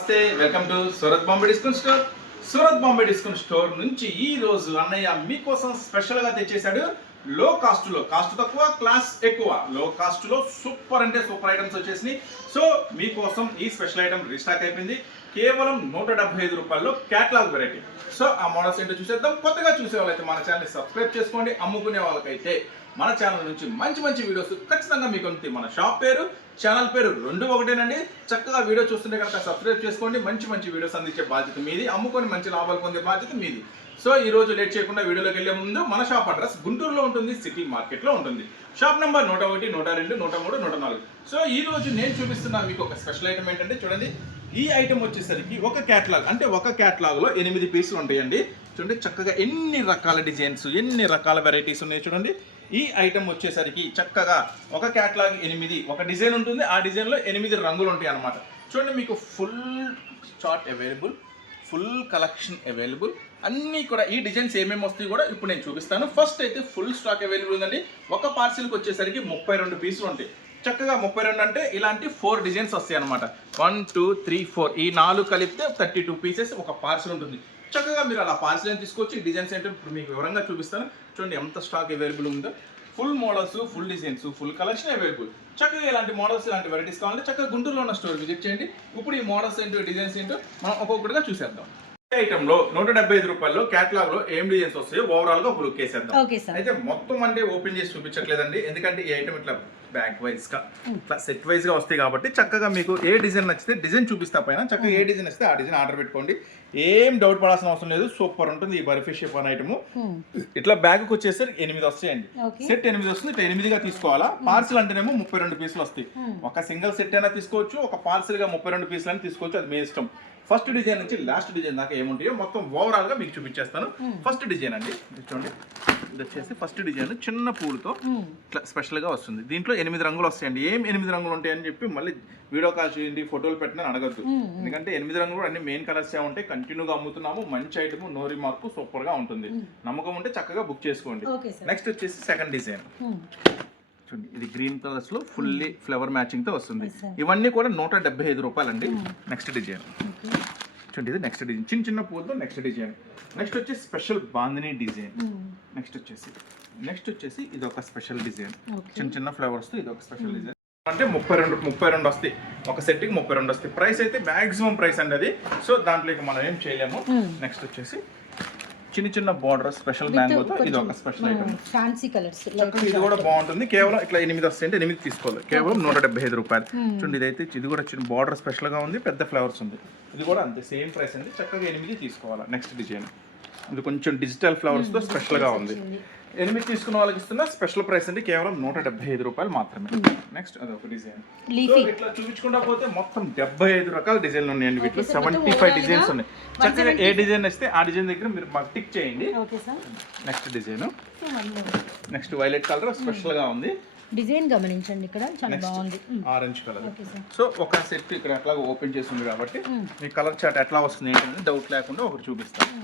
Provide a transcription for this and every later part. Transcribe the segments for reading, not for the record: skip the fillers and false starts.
నమస్తే, welcome to Surat Bombay discount store. Surat Bombay discount store నుంచి ఈ రోజు అన్నయ్య మీకోసం స్పెషల్ గా తెచ్చేసాడు. లో కాస్ట్ లో, కాస్ట్ తక్కువ క్లాస్ ఎక్కువ, లో కాస్ట్ లో సూపర్ అంటే సూపర్ ఐటమ్స్ వచ్చేసినాయి. సో మీకోసం ఈ స్పెషల్ ఐటమ్ రీస్టాక్ అయిపోయింది. కేవలం 175 రూపాయల్లో క్యాటలాగ్ వెరైటీ. సో ఆ మోడల్స్ ఏంటో చూసేద్దాం. కొత్తగా చూసే వాళ్ళైతే మన ఛానల్ సబ్స్క్రైబ్ చేసుకోండి. అమ్ముకునే వాళ్ళకైతే మన ఛానల్ నుంచి మంచి మంచి వీడియోస్ ఖచ్చితంగా మీకు ఉంది. మన షాప్ పేరు, ఛానల్ పేరు రెండు ఒకటేనండి. చక్కగా వీడియో చూస్తుంటే కనుక సబ్స్క్రైబ్ చేసుకోండి. మంచి మంచి వీడియోస్ అందించే బాధ్యత మీది, అమ్ముకొని మంచి లాభాలు పొందే బాధ్యత మీది. సో ఈ రోజు లేట్ చేయకుండా వీడియోలోకి వెళ్లే ముందు మన షాప్ అడ్రస్ గుంటూరులో ఉంటుంది, సిటీ మార్కెట్లో ఉంటుంది. Shop number 101, 102, 103, 104. సో ఈ రోజు నేను చూపిస్తున్నా మీకు ఒక స్పెషల్ ఐటమ్ ఏంటంటే చూడండి. ఈ ఐటమ్ వచ్చేసరికి ఒక క్యాటలాగ్, అంటే ఒక క్యాటలాగ్ లో 8 పీసులు ఉంటాయండి. చూడండి చక్కగా ఎన్ని రకాల డిజైన్స్, ఎన్ని రకాల వెరైటీస్ ఉన్నాయి చూడండి. ఈ ఐటమ్ వచ్చేసరికి చక్కగా ఒక క్యాటలాగ్ 8, ఒక డిజైన్ ఉంటుంది. ఆ డిజైన్లో 8 రంగులు ఉంటాయి అన్నమాట. చూడండి మీకు full stock available, full collection available. అన్నీ కూడా ఈ డిజైన్స్ ఏమేమి వస్తాయి కూడా ఇప్పుడు నేను చూపిస్తాను. ఫస్ట్ అయితే ఫుల్ స్టాక్ అవైలబుల్ ఉందండి. ఒక పార్సిల్కి వచ్చేసరికి 32 పీసులు ఉంటాయి. చక్కగా 32 అంటే ఇలాంటి 4 డిజైన్స్ వస్తాయి అనమాట. 1, 2, 3, 4 ఈ 4 కలిపితే 32 పీసెస్ ఒక పార్సిల్ ఉంటుంది. చక్కగా మీరు అలా పార్సిల్ అని తీసుకోవచ్చు. ఈ డిజైన్స్ ఏంటో ఇప్పుడు మీకు వివరంగా చూపిస్తాను. చూడండి ఎంత స్టాక్ అవైలబుల్ ఉందో. Full models, full designs, full collection available. చక్కగా ఇలాంటి మోడల్స్, ఇలాంటి వెరైటీస్ కావాలంటే చక్కగా గుంటూరులో ఉన్న స్టోర్ విజిట్ చేయండి. ఇప్పుడు ఈ మోడల్స్ ఏంటో, డిజైన్స్ ఏంటో మనం ఒక్కొక్కటిగా చూసేద్దాం. ఐటమ్ లో 175 రూపాయల్లో క్యాటలాగ్ లో ఏం డిజైన్స్ వస్తాయో ఓవరాల్ గా ఒక లుక్ వేసేద్దాం. అయితే మొత్తం అంటే ఓపెన్ చేసి చూపించట్లేదండి, ఎందుకంటే ఈ ఐటమ్ ఇట్లా బ్యాక్ వైజ్ గా, ఇట్లా సెట్ వైజ్ గా వస్తాయి కాబట్టి చక్కగా మీకు ఏ డిజైన్ నచ్చితే డిజైన్ చూపిస్తా పైన. చక్కగా ఏ డిజైన్ వస్తే ఆ డిజైన్ ఆర్డర్ పెట్టుకోండి. ఏం డౌట్ పడాల్సిన అవసరం లేదు. సూపర్ ఉంటుంది ఈ బర్ఫీ షేప్ అనే ఐటమ్. ఇట్లా బ్యాగ్ వచ్చేసరికి 8 వస్తాయండి. సెట్ 8 వస్తుంది. ఇట్లా 8గా తీసుకోవాలా. పార్సిల్ అంటేనేమో 32 పీసులు వస్తాయి. ఒక సింగిల్ సెట్ అయినా తీసుకోవచ్చు, ఒక పార్సిల్ గా 32 పీసులు అయినా తీసుకోవచ్చు. అది మీ ఇష్టం. ఫస్ట్ డిజైన్ నుంచి లాస్ట్ డిజైన్ దాకా ఏముంటాయో మొత్తం ఓవరాల్ గా మీకు చూపించేస్తాను. ఫస్ట్ డిజైన్ అండి, చూడండి. ఇది వచ్చేసి ఫస్ట్ డిజైన్ చిన్న పూలతో ఇట్లా స్పెషల్ గా వస్తుంది. దీంట్లో 8 రంగులు వస్తాయండి. ఏం 8 రంగులు ఉంటాయని చెప్పి మళ్ళీ వీడియో కాల్ చేయండి, ఫోటోలు పెట్టిన అడగద్దు. ఎందుకంటే 8 రంగులు అన్ని మెయిన్ కలర్స్ ఉంటాయి. కంటిన్యూగా అమ్ముతున్నాము. మంచి ఐటమ్, నో రిమార్క్, సూపర్ గా ఉంటుంది. నమ్మకం ఉంటే చక్కగా బుక్ చేసుకోండి. నెక్స్ట్ వచ్చేసి సెకండ్ డిజైన్. చూడండి ఇది గ్రీన్ కలర్స్ లో ఫుల్లీ ఫ్లవర్ మ్యాచింగ్ తో వస్తుంది. ఇవన్నీ కూడా 175 రూపాయలు అండి. నెక్స్ట్ డిజైన్ చూడండి, ఇది నెక్స్ట్ డిజైన్ చిన్న చిన్న పూలతో నెక్స్ట్ డిజైన్. నెక్స్ట్ వచ్చేసి స్పెషల్ బాందిని డిజైన్. నెక్స్ట్ వచ్చేసి ఇది ఒక స్పెషల్ డిజైన్, చిన్న చిన్న ఫ్లవర్స్ తో ఇది ఒక స్పెషల్ డిజైన్. అంటే 32 వస్తాయి. ఒక సెట్ కి 32 వస్తాయి. ప్రైస్ అయితే మాక్సిమం ప్రైస్ అండి అది. సో దాంట్లో మనం ఏం చేయలేము. నెక్స్ట్ వచ్చేసి చిన్న చిన్న బార్డర్ స్పెషల్ మ్యాంగోతో ఇది ఒక స్పెషల్ ఐటమ్. ఫ్యాన్సీ కలర్స్ ఇది కూడా బాగుంటుంది. కేవలం ఇట్లా 8 వస్తాయంటే 8 తీసుకోవాలి. కేవలం 175 రూపాయలు. చూడండి ఇదైతే ఇది కూడా చిన్న బార్డర్ స్పెషల్ గా ఉంది, పెద్ద ఫ్లవర్స్ ఉంది. ఇది కూడా అంతే సేమ్ ప్రైస్ అండి. చక్కగా 8 తీసుకోవాలి. నెక్స్ట్ డిజైన్ ఇది కొంచెం డిజిటల్ ఫ్లవర్స్ తో స్పెషల్ గా ఉంది. 8 తీసుకున్న వాళ్ళకి ఇస్తున్న స్పెషల్ ప్రైస్ అండి, కేవలం 175 రూపాయలు మాత్రమే. నెక్స్ట్ అదొక డిజైన్. ఇట్లా చూపించుకుంటా పోతే మొత్తం 75 రకాల డిజైన్లు ఉన్నాయండి. వీటిలో 75 డిజైన్స్ ఉన్నాయి. చక్కగా ఏ డిజైన్ వస్తే ఆ డిజైన్ దగ్గర మీరు మాకు టిక్ చేయండి. Next design, next violet colour special గా ఉంది. డిజైన్ గమనించండి, ఇక్కడ చాలా బాగుంది. Orange colour. సో ఒక సెట్ ఇక్కడ ఎట్లా ఓపెన్ చేసి ఉంది కాబట్టి మీ కలర్ చార్ట్ ఎట్లా వస్తుంది ఏంటంటే డౌట్ లేకుండా ఒకటి చూపిస్తాను.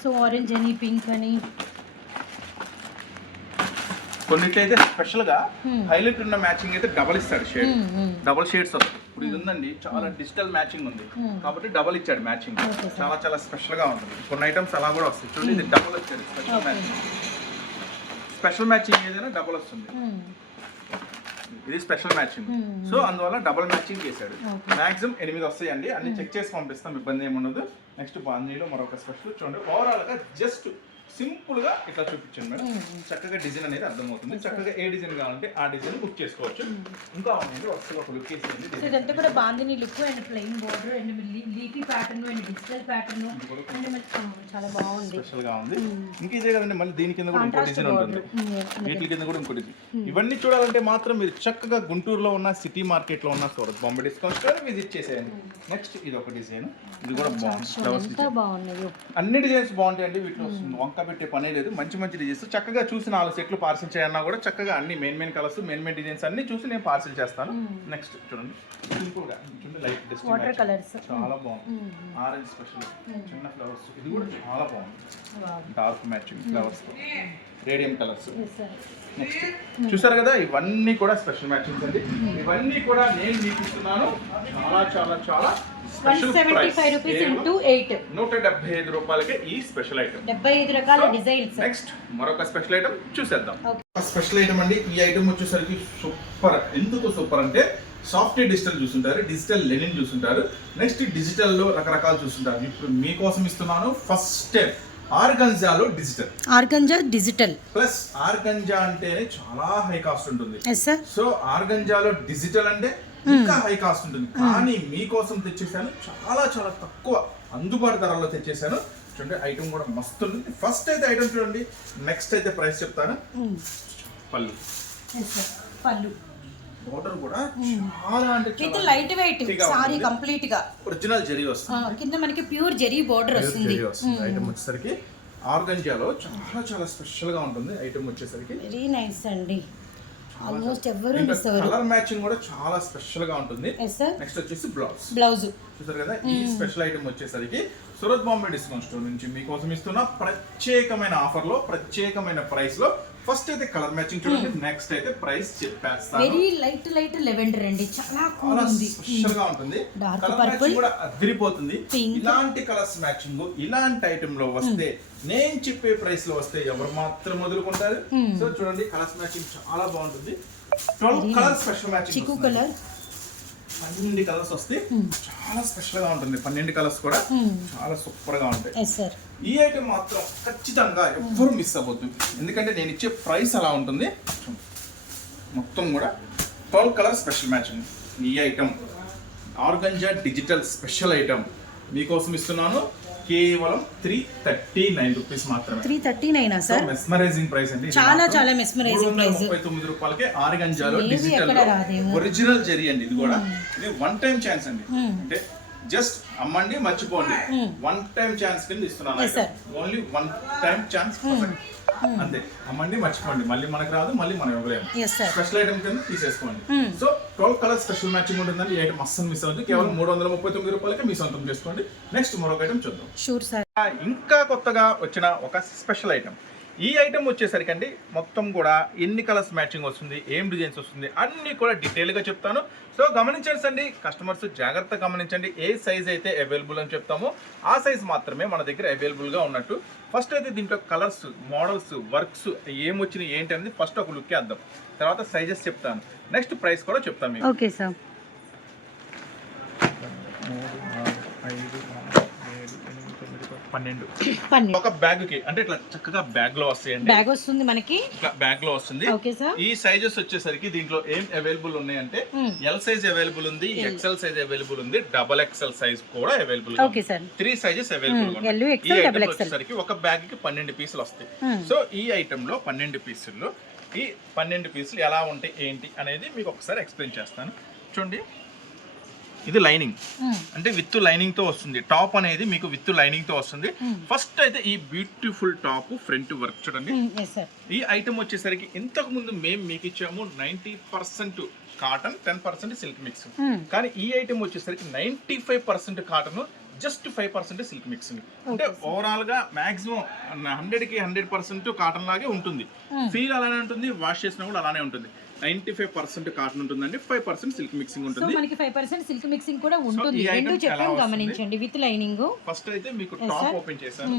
సో ఆరెంజ్ అని, పింక్ అని, కొన్నిట్లయితే స్పెషల్ గా హైలైట్ ఉన్న మ్యాచింగ్ అయితే డబల్ ఇస్తాడు. షేడ్ డబల్ షేడ్స్ వస్తాయి. ఇప్పుడు ఇది ఉందండి, చాలా డిజిటల్ మ్యాచింగ్ ఉంది కాబట్టి డబల్ ఇచ్చాడు మ్యాచింగ్. చాలా చాలా స్పెషల్ గా ఉంటుంది. కొన్ని ఐటమ్స్ అలా కూడా వస్తాయి. చూడండి ఇది డబల్ వచ్చాడు. స్పెషల్ మ్యాచింగ్, స్పెషల్ మ్యాచింగ్ ఏదైనా డబల్ వస్తుంది. ఇది స్పెషల్ మ్యాచింగ్. సో అందువల్ల డబుల్ మ్యాచింగ్ చేశాడు. మాక్సిమం 8 వస్తాయండి. అన్ని చెక్ చేసి పంపిస్తాం, ఇబ్బంది ఏమి ఉండదు. నెక్స్ట్ బాందీలో మరొక స్పెషల్ చూడండి. ఓవరాల్ గా జస్ట్ సింపుల్ గా ఇట్లా చూపించండి మేడం. చక్కగా డిజైన్ అనేది అర్థమవుతుంది. చక్కగా ఏ డిజైన్ కావాలంటే ఆ డిజైన్ బుక్ చేసుకోవచ్చు. ఇంకా ఉన్నాయండి, వస్తుంది ఒక లుక్ వేసేయండి. ఇదంతా కూడా bandhani look and plain border and leafy pattern and digital pattern చాలా బాగుంది, స్పెషల్ గా ఉంది. ఇంకా ఇదే కదండి, మళ్ళీ దీని కింద కూడా ఇంకో డిజైన్ ఉంటుంది. వీటి కింద కూడా ఇంకో డిజైన్. ఇవన్నీ చూడాలంటే మాత్రం మీరు చక్కగా గుంటూరులో ఉన్న సిటీ మార్కెట్ లో ఉన్న Surat Bombay discount store visit చేసేయండి. నెక్స్ట్ ఇది ఒక డిజైన్, ఇది కూడా బాగుంది. అన్ని డిజైన్స్ బాగుంటాయండి. వీటిలో వంక పెట్టే పనే లేదు. మంచి మంచి డిజైన్స్ చక్కగా చూసి 4 సెట్లు పార్సిల్ చేయన్నా కూడా చక్కగా అన్ని మెయిన్ కలర్స్, మెయిన్ డిజైన్స్ అన్ని చూసి నేను పార్సిల్ చేస్తాను. నెక్స్ట్ చూడండి సింపుల్ గా చూడండి, లైట్ ఆర్టిస్ట్ వాటర్ కలర్స్. చాలా బాగుంది. ఆరెంజ్ స్పెషల్ చిన్న ఫ్లవర్స్, ఇది కూడా చాలా బాగుంది. Dark matching flowers, radium colours. Next చూసారు కదా, ఇవన్నీ కూడా స్పెషల్ మ్యాచింగ్స్ అండి. ఇవన్నీ కూడా నేను మీకు ఇస్తున్నాను చాలా చాలా చాలా స్పెషల్ ప్రైస్. 175 rupees into 8. 175 రూపాయలకే ఈ స్పెషల్ ఐటమ్. 75 రకాల డిజైన్స్. నెక్స్ట్ మరొక స్పెషల్ ఐటమ్ చూసేద్దాం. స్పెషల్ ఐటమ్ అండి. ఈ ఐటమ్ వచ్చేసరికి సూపర్. ఎందుకు సూపర్ అంటే సాఫ్ట్ డిజిటల్ చూసుంటారు, డిజిటల్ లెనిన్ చూసుంటారు, నెక్స్ట్ డిజిటల్లో రకరకాలు చూసుంటారు. ఇప్పుడు మీకోసం ఇస్తున్నాను ఫస్ట్ స్టెప్ ఆర్గంజాలో digital. Organza digital plus organza అంటేనే చాలా హై కాస్ట్ ఉంటుంది. Yes sir. సో ఆర్గంజాలో డిజిటల్ అంటే ఇంకా హై కాస్ట్ ఉంటుంది. కానీ మీకోసం తెచ్చేసాను చాలా చాలా తక్కువ అందుబాటు ధరలో తెచ్చేసాను. చూడండి ఐటమ్ కూడా మస్తు ఉంటుంది. ఫస్ట్ అయితే ఐటమ్ చూడండి, నెక్స్ట్ అయితే ప్రైస్ చెప్తాను. పళ్ళు, పళ్ళు బోర్డర్ కూడా చాలా అంటే with light weight sorry complete గా ఒరిజినల్ జరీ వస్తుంది. కింద మనకి ప్యూర్ జరీ బోర్డర్ వస్తుంది. ఐటమ్ వచ్చేసరికి ఆర్గంజాలో చాలా చాలా స్పెషల్ గా ఉంటుంది. ఐటమ్ వచ్చేసరికి వెరీ నైస్ అండి. ఆల్మోస్ట్ ఎవరు మిస్ అవ్వరు. కలర్ మ్యాచింగ్ కూడా చాలా స్పెషల్ గా ఉంటుంది. నెక్స్ట్ వచ్చేసి బ్లౌజ్ చూసారు కదా. ఈ స్పెషల్ ఐటమ్ వచ్చేసరికి సూరత్ బాంబే డిస్కౌంట్ స్టోర్ నుంచి మీకోసం ఇస్తున్న ప్రత్యేకమైన ఆఫర్ లో ప్రత్యేకమైన ప్రైస్ లో ఫస్ట్ అయితే కలర్ మ్యాచింగ్ చూడండి, నెక్స్ట్ అయితే ప్రైస్ చెప్పేస్తాను. వెరీ లైట్ లెవెండర్ అండి, చాలా కూల్ ఉంది, స్పెషల్ గా ఉంటుంది. కలర్ మ్యాచింగ్ కూడా అదిరిపోతుంది. ఇలాంటి కలర్స్ మ్యాచింగ్ ఇలాంటి ఐటమ్ లో వస్తే నేను చెప్పే ప్రైస్ లో వస్తే ఎవరు మాత్రం వదులుకుంటారు. సో చూడండి కలర్స్ మ్యాచింగ్ చాలా బాగుంటుంది. 12 కలర్ స్పెషల్ మ్యాచింగ్, చిక్కు కలర్ 12 కలర్స్ వస్తే చాలా స్పెషల్ గా ఉంటుంది. 12 కలర్స్ కూడా చాలా సూపర్ గా ఉంటాయి. ఈ ఐటమ్ మాత్రం ఖచ్చితంగా ఎవ్వరు మిస్ అవ్వద్దు, ఎందుకంటే నేను ఇచ్చే ప్రైస్ అలా ఉంటుంది. మొత్తం కూడా 12 కలర్ స్పెషల్ మ్యాచింగ్. ఈ item organza digital special item మీకోసం ఇస్తున్నాను కేవలం 339 రూపీస్ మాత్రమే. 339 సార్? మెస్మరైజింగ్ ప్రైస్ అండి. చాలా మెస్మరైజింగ్ ప్రైస్. 339 రూపాయలకే ఆర్గంజాలో డిజిటల్ ఒరిజినల్ జరీ అండి. ఇది కూడా ఇది వన్ టైం ఛాన్స్ అండి. అంటే జస్ట్ అమ్మండి మర్చిపోండి, వన్ టైం ఛాన్స్ కింద ఇస్తున్నాను. ఓన్లీ వన్ టైం ఛాన్స్ అంతే. అమ్మండి మర్చిపోండి, మళ్ళీ మనకు రాదు, మళ్ళీ మనం ఇవ్వలేము. స్పెషల్ ఐటమ్ కింద తీసేసుకోండి. సో 12 కలర్ స్పెషల్ మ్యాచింగ్ ఉంటుందండి. ఈ ఐటమ్ అస్సలు మిస్ అవ్వదు. కేవలం 339 రూపాయలకే మీ సొంతం చేసుకోండి. నెక్స్ట్ మరొక ఐటమ్ చూద్దాం. Sure sir. ఇంకా కొత్తగా వచ్చిన ఒక స్పెషల్ ఐటమ్. ఈ ఐటమ్ వచ్చేసరికి అండి మొత్తం కూడా ఎన్ని కలర్స్ మ్యాచింగ్ వస్తుంది, ఏం డిజైన్స్ వస్తుంది అన్నీ కూడా డీటెయిల్గా చెప్తాను. సో గమనించండి కస్టమర్స్, జాగ్రత్తగా గమనించండి. ఏ సైజ్ అయితే అవైలబుల్ అని చెప్తామో ఆ సైజ్ మాత్రమే మన దగ్గర అవైలబుల్గా ఉన్నట్టు. ఫస్ట్ అయితే దీంట్లో కలర్స్, మోడల్స్, వర్క్స్ ఏమొచ్చినాయి ఏంటి అనేది ఫస్ట్ ఒక లుక్ వేద్దాం. తర్వాత సైజెస్ చెప్తాను, నెక్స్ట్ ప్రైస్ కూడా చెప్తాను మీకు. Okay sir. 12 ఒక బ్యాగ్ కి అంటే ఇట్లా చక్కగా బ్యాగ్ లో వస్తాయండి. బ్యాగ్ వస్తుంది మనకి, బ్యాగ్ లో వస్తుంది. Okay sir. ఈ సైజెస్ వచ్చేసరికి దీంట్లో ఏం అవైలబుల్ ఉన్నాయంటే ఎల్ సైజ్ అవైలబుల్ ఉంది, ఎక్సెల్ సైజ్ అవైలబుల్ ఉంది, డబల్ ఎక్సెల్ సైజ్ కూడా available. Okay sir. 3 sizes available ఉన్నాయి. ఈ ఐటమ్ వచ్చేసరికి ఒక బ్యాగ్ కి 12 పీసులు వస్తాయి. సో ఈ ఐటమ్ లో 12 పీసుల్లో ఈ 12 పీసులు ఎలా ఉంటాయి ఏంటి అనేది మీకు ఒకసారి ఎక్స్ప్లెయిన్ చేస్తాను. చూడండి, ఇది లైనింగ్ అంటే విత్ లైనింగ్ తో వస్తుంది. టాప్ అనేది మీకు విత్ లైనింగ్ తో వస్తుంది. ఫస్ట్ అయితే ఈ బ్యూటిఫుల్ టాప్ ఫ్రంట్ వర్క్ చూడండి. ఈ ఐటమ్ వచ్చేసరికి ఇంతకు ముందు మేము మీకు ఇచ్చాము 90% కాటన్, 10% సిల్క్ మిక్స్. కానీ ఈ ఐటమ్ వచ్చేసరికి 95% కాటన్, జస్ట్ 5% సిల్క్ మిక్సింగ్. అంటే ఓవరాల్ గా మాక్సిమం 100కి 100% కాటన్ లాగే ఉంటుంది. ఫీల్ అలానే ఉంటుంది, వాష్ చేసినా కూడా అలానే ఉంటుంది. 95% కాటన్ ఉంటుందండి, 5% సిల్క్ మిక్సింగ్ ఉంటుంది. సో మనకి 5% సిల్క్ మిక్సింగ్ కూడా ఉంటుంది. రెండు చెప్పాం గమనించండి. With lining. ఫస్ట్ అయితే మీకు టాప్ ఓపెన్ చేశాను.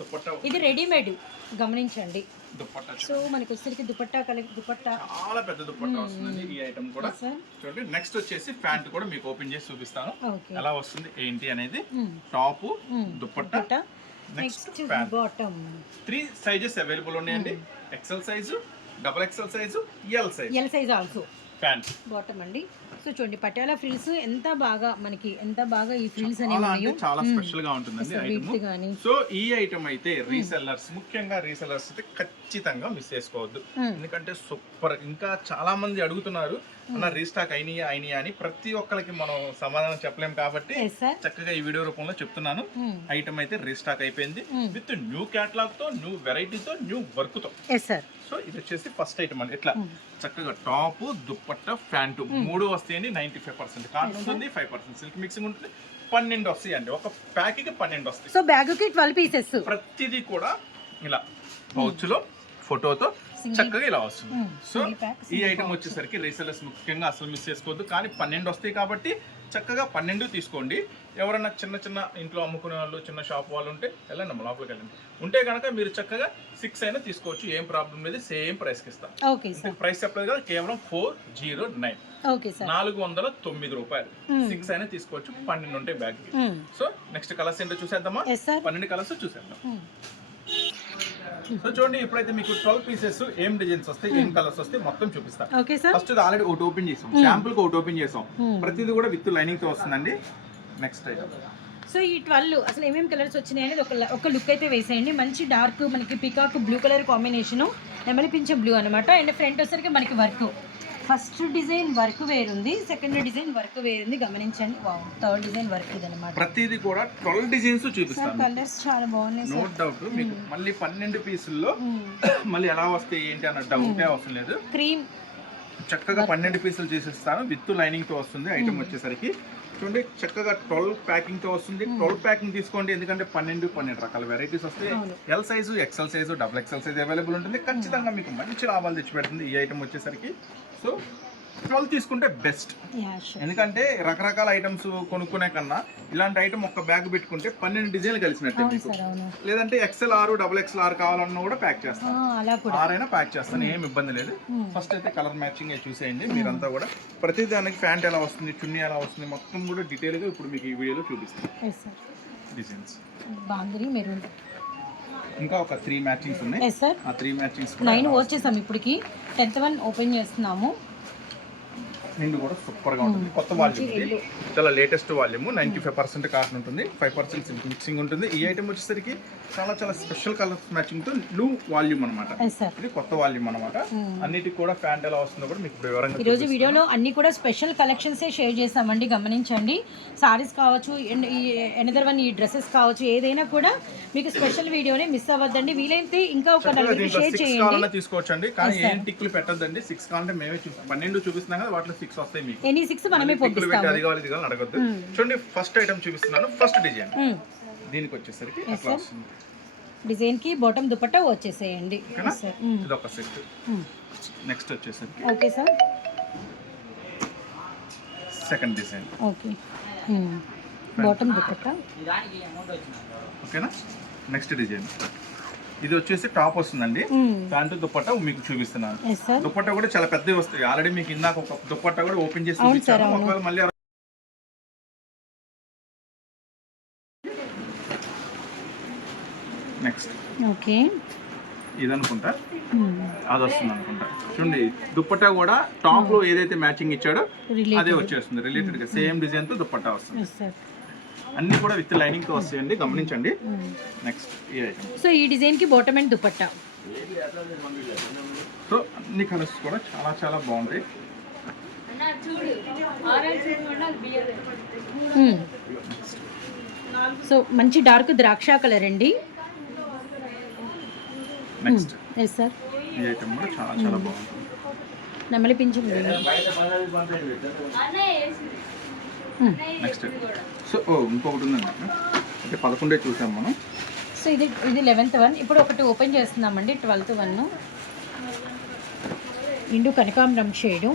దుపట్టా ఇది రెడీమేడ్ గమనించండి. దుపట్టా సో మనకి వచ్చేసరికి దుపట్టా చాలా పెద్ద దుపట్టా వస్తుందండి ఈ ఐటమ్ కూడా. చూడండి, నెక్స్ట్ వచ్చేసి ప్యాంట్ కూడా మీకు ఓపెన్ చేసి చూపిస్తాను ఎలా వస్తుంది ఏంటి అనేది. Top, dupatta, next pant. Bottom 3 sizes available ఉన్నాయండి. XL size, double XL size, L size also pant. Bottom అండి. సో చూడండి పటియాలా ఫ్రిల్స్ ఎంత బాగా ఈ ఫ్రిల్స్ అనేవి చాలా స్పెషల్ గా ఉంటుందండి ఐటమ్. సో ఈ ఐటమ్ అయితే రీసెల్లర్స్, ముఖ్యంగా రీసెల్లర్స్ అయితే ఖచ్చితంగా మిస్ చేసుకోవద్దు. ఎందుకంటే సూపర్. ఇంకా చాలా మంది అడుగుతున్నారు అన్న రీస్టాక్ అయినాయా అని ప్రతి ఒక్కరికి మనం సమాధానం చెప్పలేం కాబట్టి Yes, sir. చక్కగా ఈ వీడియో రూపంలో చెప్తున్నాను. ఐటమ్ అయితే రీస్టాక్ అయిపోయింది విత్ న్యూ క్యాటలాగ్ తో, న్యూ వెరైటీతో, న్యూ వర్క్ తో. Yes sir. సో ఇది వచ్చేసి ఫస్ట్ ఐటమ్ అండి. ఇట్లా చక్కగా టాప్, దుప్పట్టా, ప్యాంటు 3 వస్తాయండి. 95% కాటన్ ఉంటుంది, 5% సిల్క్ మిక్సింగ్ ఉంటుంది. 12 వస్తాయి అండి. ఒక ప్యాక్ కి 12 వస్తాయి. సో బ్యాగ్ కి 12 పీసెస్. ప్రతిదీ కూడా ఇలా పౌచ్ లో ఫోటోతో చక్కగా ఇలా వస్తుంది. సో ఈ ఐటమ్ వచ్చేసరికి రీసెలర్స్ ముఖ్యంగా అసలు మిస్ చేసుకోవద్దు. కానీ 12 వస్తాయి కాబట్టి చక్కగా 12 తీసుకోండి. ఎవరైనా చిన్న చిన్న ఇంట్లో అమ్ముకునే వాళ్ళు, చిన్న షాప్ వాళ్ళు ఉంటే వెళ్ళండి, అమ్మ లోపలికి వెళ్ళండి. ఉంటే కనుక మీరు చక్కగా 6 అయినా తీసుకోవచ్చు, ఏం ప్రాబ్లం లేదు. సేమ్ ప్రైస్కి ఇస్తాం. Okay sir. ప్రైస్ చెప్పలేదు కదా, కేవలం 409. Okay sir. 409 రూపాయలు. 6 అయినా తీసుకోవచ్చు, 12 ఉంటాయి బ్యాగ్. సో నెక్స్ట్ కలర్స్ ఏంటో చూసేద్దామా? 12 కలర్స్ చూసేద్దాం. సో చూడండి, ఇప్పుడైతే మీకు 12 పీసెస్ ఏం డిజైన్స్ వస్తాయి, ఏం కలర్స్ వస్తాయి మొత్తం చూపిస్తాను. ఫస్ట్ ఆల్రెడీ ఒకటి ఓపెన్ చేసాం, శాంపుల్ కి ఒకటి ఓపెన్ చేసాం. ప్రతిదీ కూడా విత్ లైనింగ్ తో వస్తుందండి. Next item. సో ఈ 12 అసలు ఏమేమి కలర్స్ వచ్చినాయి అనేది ఒక లుక్ అయితే వేసేయండి. మంచి డార్క్ మనకి పికాక్ బ్లూ కలర్ కాంబినేషన్, నెమలి పింఛం బ్లూ అనమాట. అండ్ ఫ్రంట్ వచ్చేసరికి మనకి వర్క్. ఫస్ట్ డిజైన్ వర్క్ వేరుంది, సెకండ్ డిజైన్ వర్క్ వేరుంది, గమనించండి. వావ్, థర్డ్ డిజైన్ వర్క్ ఇది అనమాట. ప్రతిదీ కూడా 12 డిజైన్స్ చూపిస్తాను. కలర్స్ చాలా బాగున్నాయి. నో డౌట్ మీకు మళ్ళీ 12 పీసుల్లో మళ్ళీ ఎలా వస్తాయి ఏంటి అన్న డౌట్ అవసరం లేదు. క్రీమ్ చక్కగా 12 పీసులు చేసిస్తాను. విత్ లైనింగ్ తో వస్తుంది. ఐటమ్ వచ్చేసరికి చూడండి, చక్కగా 12 ప్యాకింగ్ తో వస్తుంది. 12 ప్యాకింగ్ తీసుకోండి, ఎందుకంటే 12 రకాల వెరైటీస్ వస్తాయి. L size, XL size, double XL size available ఉంటుంది. ఖచ్చితంగా మీకు మంచి లాభాలు తెచ్చిపెడుతుంది ఈ ఐటమ్ వచ్చేసరికి. సో 12 తీసుకుంటే బెస్ట్, ఎందుకంటే రకరకాల ఐటమ్స్ కొనుక్కునే కన్నా ఇలాంటి ఐటమ్ ఒక బ్యాగ్ పెట్టుకుంటే 12 డిజైన్లు కలిసినట్టే మీకు. లేదంటే XL or, double XL or కావాలన్నా కూడా ప్యాక్ చేస్తాను, ఆరైనా ప్యాక్ చేస్తాను, ఏం ఇబ్బంది లేదు. ఫస్ట్ అయితే కలర్ మ్యాచింగ్ చూసేయండి మీరంతా కూడా. ప్రతి దానికి ప్యాంట్ ఎలా వస్తుంది, చున్నీ ఎలా వస్తుంది, మొత్తం కూడా డీటెయిల్ గా ఇప్పుడు మీకు ఈ వీడియోలో చూపిస్తాను. డిజైన్స్ ఇంకా ఒక 3 మ్యాచింగ్స్ ఉన్నాయి. ఆ 3 మ్యాచింగ్స్ 9 వచ్చేసాం ఇప్పటికి. 10th వన్ ఓపెన్ చేస్తున్నాము. నిండు కూడా సూపర్ గా ఉంటుంది. కొత్త వాల్యూమ్, చాలా లేటెస్ట్ వాల్యూమ్. 95% కాటన్ ఉంటుంది, 5% సిల్క్ మిక్సింగ్ ఉంటుంది. ఈ ఐటమ్ వచ్చేసరికి చాలా చాలా స్పెషల్ కలర్స్ మ్యాచింగ్ తో న్యూ వాల్యూమ్ అనమాట. ఇది కొత్త వాల్యూమ్ అనమాట. అన్నిటికి కూడా ప్యాంట్ ఎలా వస్తుందో కూడా మీకు వివరంగా ఈ రోజు వీడియోలో అన్ని కూడా స్పెషల్ కలెక్షన్స్ షేర్ చేస్తామండి, గమనించండి. సారీస్ కావచ్చు, ఎనదర్ వన్ ఈ డ్రెస్సెస్ కావచ్చు, ఏదైనా కూడా మీకు స్పెషల్ వీడియోనే మిస్ అవ్వద్దండి. వీలైతే ఇంకా ఒక షేర్ చేయండి, తీసుకోవచ్చండి. కానీ ఏం టిక్కులు పెట్టద్దండి. 6 కావాలంటే మేమే చూస్తాం. 12 చూపిస్తున్నాం కదా, వాటిలో 6 వస్తాయి మీకు. ఎనీ 6 మనమే పంపిస్తాము. అది కావాలి ఇది కావాలి అడగద్దు. చూడండి, ఫస్ట్ ఐటమ్ చూపిస్తున్నాను. ఫస్ట్ డిజైన్ దీనికి వచ్చేసరికి అట్లా వస్తుంది. డిజైన్ కి బాటమ్ దుపట్టా వచ్చేసేయండి. ఇది ఒక సెట్. నెక్స్ట్ వచ్చేసరికి okay sir, second design. Okay, bottom dupatta. ఓకేనా. నెక్స్ట్ డిజైన్ ఇది వచ్చేసి టాప్ వస్తుందండి. ప్యాంటు దుపట్టా మీకు చూపిస్తున్నాను. దుపట్టా కూడా చాలా పెద్దవి వస్తాయి. ఆల్రెడీ మీకు ఇందాక ఒక దుపట్టా కూడా ఓపెన్ చేసి చూపించాను. ఒకవేళ మళ్ళీ నెక్స్ట్ ఓకే ఇది అనుకుంటా, అది వస్తుంది అనుకుంటా. చూడండి, దుపట్టా కూడా టాప్ లో ఏదైతే మ్యాచింగ్ ఇచ్చాడో అదే వచ్చేస్తుంది. రిలేటెడ్ గా సేమ్ డిజైన్ తో దుపట్టా వస్తుంది. అన్ని కూడా విత్ లైనింగ్ తో వస్తాయండి, గమనించండి. నెక్స్ట్ ఈ ఐటమ్. సో ఈ డిజైన్ కి బాటమ్ అండ్ దుపట్టా. సో అన్ని కలర్స్ కూడా చాలా చాలా బాగుంటాయి. సో మంచి డార్క్ ద్రాక్ష కలర్ అండి. నెక్స్ట్ ఎస్ సార్, ఈ ఐటమ్ కూడా చాలా చాలా బాగుంటుంది. నెమలి పింఛం. నెక్స్ట్ సో ఇంకొకటి ఉందండి, అంటే 11 చూసాం మనం. సో ఇది 11th వన్. ఇప్పుడు ఒకటి ఓపెన్ చేస్తున్నామండి, 12th వన్. ఇండు కనకాంబరం షేడ్.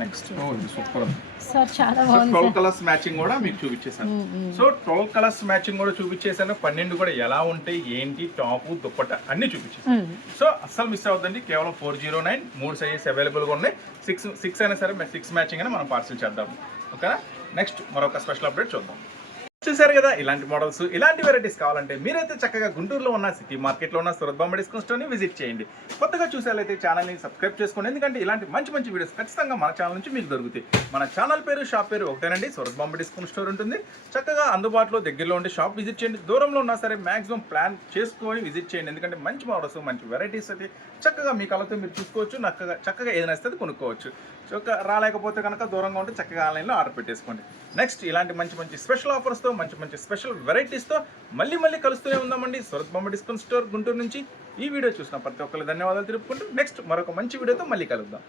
నెక్స్ట్ ఇది సూపర్ ఉంది సార్, చాలా బాగుంది. 12 కలర్స్ మ్యాచింగ్ కూడా మీకు చూపించేసాను. సో 12 కలర్స్ మ్యాచింగ్ కూడా చూపించేసాను. 12 కూడా ఎలా ఉంటాయి ఏంటి, టాప్ దుప్పట్టా అన్ని చూపించేసాను. సో అస్సలు మిస్ అవుతుందండి. కేవలం 409. 3 సైజెస్ అవైలబుల్గా ఉన్నాయి. 6 అయినా సరే 6 మ్యాచింగ్ అయినా మనం పార్సిల్ చేద్దాం. ఓకేనా. నెక్స్ట్ మరొక స్పెషల్ అప్డేట్ చూద్దాం. చూసారు కదా, ఇలాంటి మోడల్స్ ఇలాంటి వెరైటీస్ కావాలంటే మీరైతే చక్కగా గుంటూరులో ఉన్న సిటీ మార్కెట్లో ఉన్న సూరత్ బాంబే డిస్కౌంట్ స్టోర్ని విజిట్ చేయండి. కొత్తగా చూసేవాళ్ళైతే ఛానల్ని సబ్స్క్రైబ్ చేసుకోండి, ఎందుకంటే ఇలాంటి మంచి మంచి వీడియోస్ ఖచ్చితంగా మన ఛానల్ నుంచి మీకు దొరుకుతాయి. మన ఛానల్ పేరు, షాప్ పేరు ఒకటేనండి, సూరత్ బాంబే డిస్కౌంట్ స్టోర్ ఉంటుంది. చక్కగా అందుబాటులో దగ్గరలో ఉండే షాప్ విజిట్ చేయండి. దూరంలో ఉన్నా సరే మాక్సిమం ప్లాన్ చేసుకొని విజిట్ చేయండి, ఎందుకంటే మంచి మోడల్స్ మంచి వెరైటీస్ అయితే చక్కగా మీ కళ్ళతో మీరు చూసుకోవచ్చు. చక్కగా ఏదైనా వస్తే కొనుక్కోవచ్చు. రాలేకపోతే కనుక దూరంగా ఉంటే చక్కగా ఆన్లైన్లో ఆర్డర్ పెట్టేసుకోండి. నెక్స్ట్ ఇలాంటి మంచి మంచి స్పెషల్ ఆఫర్స్తో మంచి మంచి స్పెషల్ వెరైటీస్తో మళ్ళీ కలుస్తూనే ఉందామండి సూరత్ బాంబే డిస్కౌంట్ స్టోర్ గుంటూరు నుంచి. ఈ వీడియో చూసిన ప్రతి ఒక్కరికి ధన్యవాదాలు తెలుపుకుంటూ నెక్స్ట్ మరొక మంచి వీడియోతో మళ్ళీ కలుద్దాం.